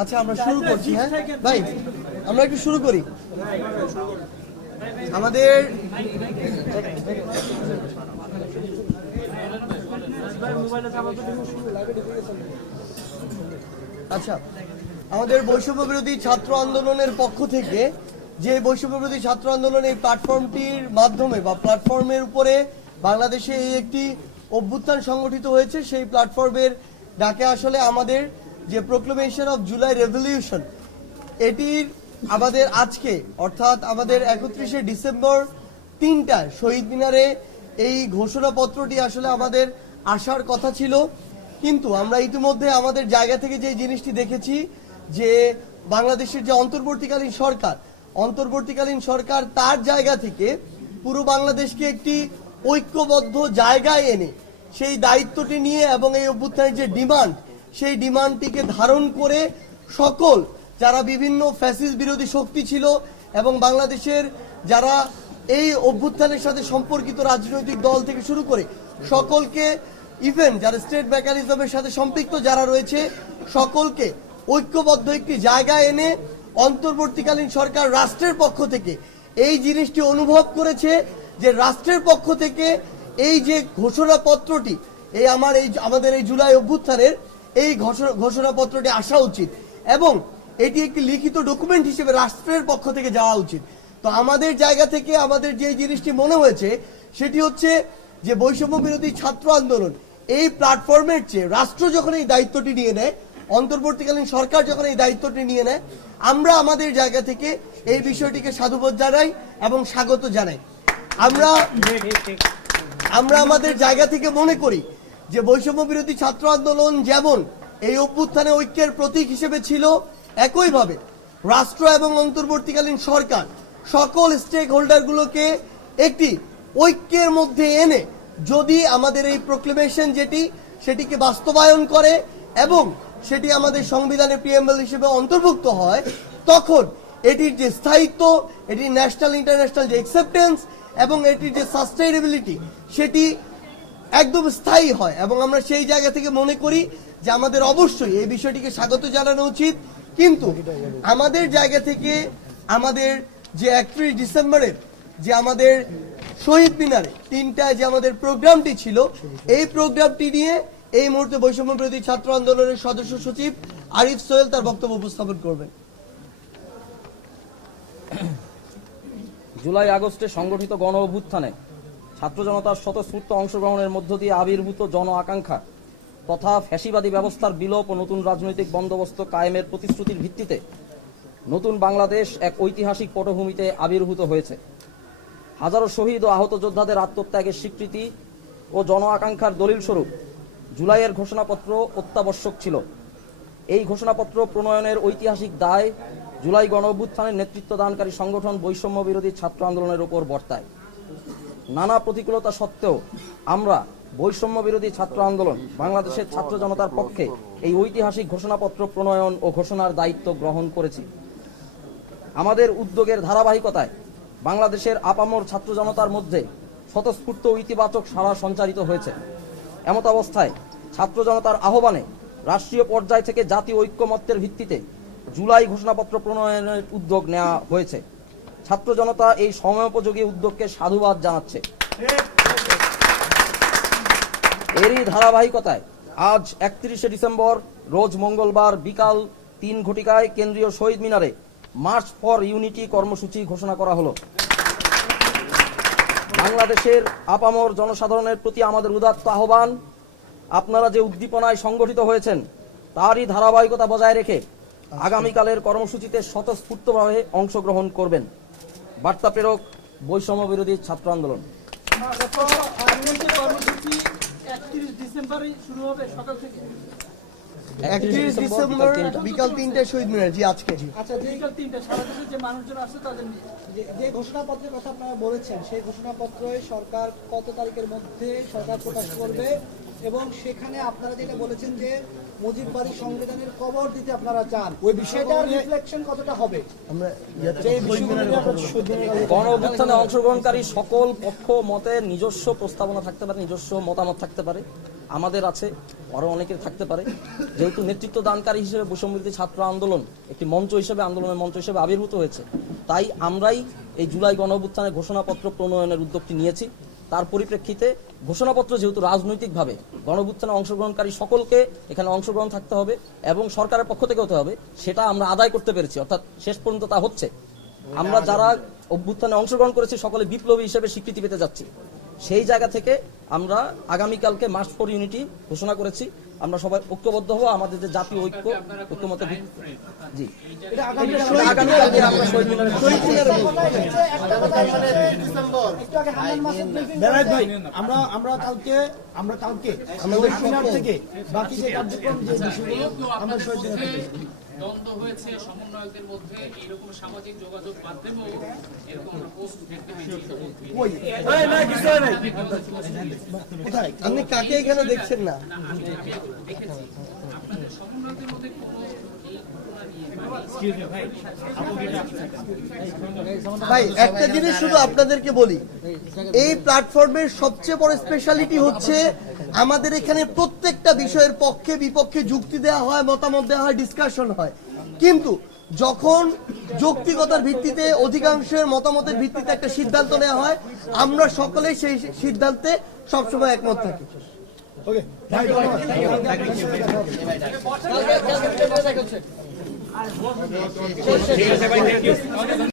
আচ্ছা আমরা শুরু করছি। হ্যাঁ ভাই, আমরা একটু শুরু করি। আমাদের আচ্ছা, আমাদের বৈষম্য বিরোধী ছাত্র আন্দোলনের পক্ষ থেকে যে বৈষম্য বিরোধী ছাত্র আন্দোলন এই প্ল্যাটফর্মটির মাধ্যমে বা প্ল্যাটফর্মের উপরে বাংলাদেশে এই একটি অভ্যুত্থান সংগঠিত হয়েছে, সেই প্ল্যাটফর্মের ডাকে আসলে আমাদের যে প্রোক্লেমেশন অফ জুলাই রেভলিউশন, এটির আমাদের আজকে অর্থাৎ আমাদের 31শে ডিসেম্বর 3টায় শহীদ মিনারে এই ঘোষণাপত্রটি আসলে আমাদের আসার কথা ছিল। কিন্তু আমরা ইতিমধ্যে আমাদের জায়গা থেকে যে জিনিসটি দেখেছি যে বাংলাদেশের যে অন্তর্বর্তীকালীন সরকার তার জায়গা থেকে পুরো বাংলাদেশকে একটি ঐক্যবদ্ধ জায়গায় এনে সেই দায়িত্বটি নিয়ে এবং এই অভ্যুত্থানের যে ডিমান্ড, সেই ডিমান্ডটিকে ধারণ করে সকল যারা বিভিন্ন ফ্যাসিস্ট বিরোধী শক্তি ছিল এবং বাংলাদেশের যারা এই অভ্যুত্থানের সাথে সম্পর্কিত রাজনৈতিক দল থেকে শুরু করে সকলকে, ইভেন যারা স্টেট মেকানিজমের সাথে সম্পৃক্ত যারা রয়েছে, সকলকে ঐক্যবদ্ধ একটি জায়গায় এনে অন্তর্বর্তীকালীন সরকার রাষ্ট্রের পক্ষ থেকে এই জিনিসটি অনুভব করেছে যে রাষ্ট্রের পক্ষ থেকে এই যে ঘোষণাপত্রটি, আমাদের এই জুলাই অভ্যুত্থানের এই ঘোষণাপত্রটি আসা উচিত এবং এটি একটি লিখিত ডকুমেন্ট হিসেবে রাষ্ট্রের পক্ষ থেকে যাওয়া উচিত। তো আমাদের জায়গা থেকে আমাদের যে জিনিসটি মনে হয়েছে সেটি হচ্ছে যে বৈষম্য বিরোধী ছাত্র আন্দোলন এই প্ল্যাটফর্মের চেয়ে রাষ্ট্র যখন এই দায়িত্বটি নিয়ে নেয়, অন্তর্বর্তীকালীন সরকার যখন এই দায়িত্বটি নিয়ে নেয়, আমরা আমাদের জায়গা থেকে এই বিষয়টিকে সাধুবাদ জানাই এবং স্বাগত জানাই। আমরা আমাদের জায়গা থেকে মনে করি যে বৈষম্য বিরোধী ছাত্র আন্দোলন যেমন এই অভ্যুত্থানে ঐক্যের প্রতীক হিসেবে ছিল, একইভাবে রাষ্ট্র এবং অন্তর্বর্তীকালীন সরকার সকল স্টেক হোল্ডারগুলোকে একটি ঐক্যের মধ্যে এনে যদি আমাদের এই প্রোক্লেমেশন সেটিকে বাস্তবায়ন করে এবং সেটি আমাদের সংবিধানের প্রিএম্বল হিসেবে অন্তর্ভুক্ত হয়, তখন এটির যে স্থায়িত্ব, এটির ন্যাশনাল ইন্টারন্যাশনাল যে অ্যাকসেপ্টেন্স এবং এটির যে সাস্টেইনেবিলিটি সেটি একদম স্থায়ী হয়। এবং আমরা সেই জায়গা থেকে মনে করি যে আমাদের অবশ্যই এই বিষয়টিকে স্বাগত জানানো উচিত। কিন্তু আমাদের জায়গা থেকে আমাদের যে 31 ডিসেম্বরের যে আমাদের শহীদ মিনারে 3টায় যে আমাদের প্রোগ্রামটি ছিল, এই প্রোগ্রামটি নিয়ে এই মুহূর্তে বৈষম্য বিরোধী ছাত্র আন্দোলনের সদস্য সচিব আরিফ সোহেল তার বক্তব্য উপস্থাপন করবেন। জুলাই আগস্টে সংগঠিত গণ অভ্যুত্থানে ছাত্র জনতার স্বতঃস্ফূর্ত অংশগ্রহণের মধ্য দিয়ে আবির্ভূত জন আকাঙ্ক্ষা তথা ফ্যাসিবাদী ব্যবস্থার বিলোপ ও নতুন রাজনৈতিক বন্দোবস্ত কায়েমের প্রতিশ্রুতির ভিত্তিতে নতুন বাংলাদেশ এক ঐতিহাসিক পটভূমিতে আবির্ভূত হয়েছে। হাজারো শহীদ ও আহত যোদ্ধাদের আত্মত্যাগের স্বীকৃতি ও জন আকাঙ্ক্ষার দলিল স্বরূপ জুলাইয়ের ঘোষণাপত্র অত্যাবশ্যক ছিল। এই ঘোষণাপত্র প্রণয়নের ঐতিহাসিক দায় জুলাই গণ অভ্যুত্থানের নেতৃত্ব দানকারী সংগঠন বৈষম্য বিরোধী ছাত্র আন্দোলনের উপর বর্তায়। নানা প্রতিকূলতা সত্ত্বেও আমরা বৈষম্য বিরোধী ছাত্র আন্দোলন বাংলাদেশের ছাত্র জনতার পক্ষে এই ঐতিহাসিক ঘোষণাপত্র প্রণয়ন ও ঘোষণার দায়িত্ব গ্রহণ করেছি। আমাদের উদ্যোগের ধারাবাহিকতায় বাংলাদেশের আপামর ছাত্র জনতার মধ্যে স্বতঃস্ফূর্ত ইতিবাচক সাড়া সঞ্চারিত হয়েছে। এমত অবস্থায় ছাত্র জনতার আহ্বানে রাষ্ট্রীয় পর্যায় থেকে জাতীয় ঐক্যমত্যের ভিত্তিতে জুলাই ঘোষণাপত্র প্রণয়নের উদ্যোগ নেওয়া হয়েছে। ছাত্র জনতা এই সময়োপযোগী উদ্যোগকে সাধুবাদ জানাচ্ছে। এরই ধারাবাহিকতায় আজ 31শে ডিসেম্বর রোজ মঙ্গলবার বিকাল 3 ঘটিকায় কেন্দ্রীয় শহীদ মিনারে মার্চ ফর ইউনিটি কর্মসূচি ঘোষণা করা হলো। বাংলাদেশের আপামর জনসাধারণের প্রতি আমাদের উদাত্ত আহ্বান, আপনারা যে উদ্দীপনায় সংগঠিত হয়েছেন তারই ধারাবাহিকতা বজায় রেখে আগামীকালের কর্মসূচিতে স্বতঃস্ফূর্তভাবে অংশগ্রহণ করবেন। বার্তা প্রেরক বৈষম্য বিরোধী ছাত্র আন্দোলন। 31 ডিসেম্বরে শুরু হবে সকাল থেকে। 31 ডিসেম্বর বিকাল 3টায় শহীদ মিনার। জি আজকে। আচ্ছা, বিকাল 3টায় সারা দেশের যে মানুষজন আসছে তাদের নিয়ে যে ঘোষণাপত্রের কথা আপনারা বলেছেন, সেই ঘোষণাপত্রে সরকার কত তারিখের মধ্যে সরকার প্রকাশ করবে এবং সেখানে আপনারা যেটা বলেছেন যে মুজিববাড়ি সংবিধানের কবর দিতে আপনারা চান, ওই বিষয়টার রিফ্লেকশন কতটা হবে? আমরা গণ অভ্যুত্থানে অংশগ্রহণকারী সকল পক্ষ মতের নিজস্ব প্রস্তাবনা থাকতে পারে, নিজস্ব মতামত থাকতে পারে। আমাদের আছে, আরও অনেকের থাকতে পারে। যেহেতু নেতৃত্ব দানকারী হিসেবে বৈষম্যবিরোধী ছাত্র আন্দোলন একটি মঞ্চ হিসেবে, আন্দোলনের মঞ্চ হিসেবে আবির্ভূত হয়েছে, তাই আমরাই এই জুলাই গণঅভ্যুত্থানের ঘোষণাপত্র প্রণয়নের উদ্যোগটি নিয়েছি। তার পরিপ্রেক্ষিতে ঘোষণাপত্র যেহেতু রাজনৈতিকভাবে গণঅভ্যুত্থানে অংশগ্রহণকারী সকলকে এখানে অংশগ্রহণ থাকতে হবে এবং সরকারের পক্ষ থেকে হতে হবে, সেটা আমরা আদায় করতে পেরেছি, অর্থাৎ শেষ পর্যন্ত তা হচ্ছে। আমরা যারা অভ্যুত্থানে অংশগ্রহণ করেছি সকলে বিপ্লবী হিসেবে স্বীকৃতি পেতে যাচ্ছি। সেই জায়গা থেকে আমরা আগামীকালকে মার্চ ফর ইউনিটি ঘোষণা করেছি। আমরা সবাই ঐক্যবদ্ধ হব, আমাদের যে জাতীয় ঐক্যমতের জি এটা আগামীকাল আগামীকালকে আমরা শহীদ মিনারে শহীদ মিনারে বলবো। একটু আগে হান্নান মাসুদ ব্রিফিং বেলায়েত ভাই, আমরা কালকে শহীদ মিনার থেকে বাকি যে কার্যক্রম যে বিষয়গুলো আমরা শহীদ মিনার থেকে দ্বন্দ্ব হয়েছে সমন্বয়কদের মধ্যে, এরকম সামাজিক যোগাযোগ মাধ্যমেও এরকম পোস্ট দেখতে কোথায় আপনি কাকে এখানে দেখছেন না? দেখেছি। আপনাদের সমন্বয়কদের মধ্যে কোনো এই ঘটনা নিয়ে ভাই একটা জিনিস শুধু আপনাদেরকে বলি, এই প্ল্যাটফর্মের সবচেয়ে বড় স্পেশালিটি হচ্ছে আমাদের এখানে প্রত্যেকটা বিষয়ের পক্ষে বিপক্ষে যুক্তি দেওয়া হয়, মতামত দেওয়া হয়, ডিসকাশন হয়। কিন্তু যখন যৌক্তিকতার ভিত্তিতে অধিকাংশের মতামতের ভিত্তিতে একটা সিদ্ধান্ত নেওয়া হয়, আমরা সকলে সেই সিদ্ধান্তে সবসময় একমত থাকি। ওকে ভাই, ধন্যবাদ।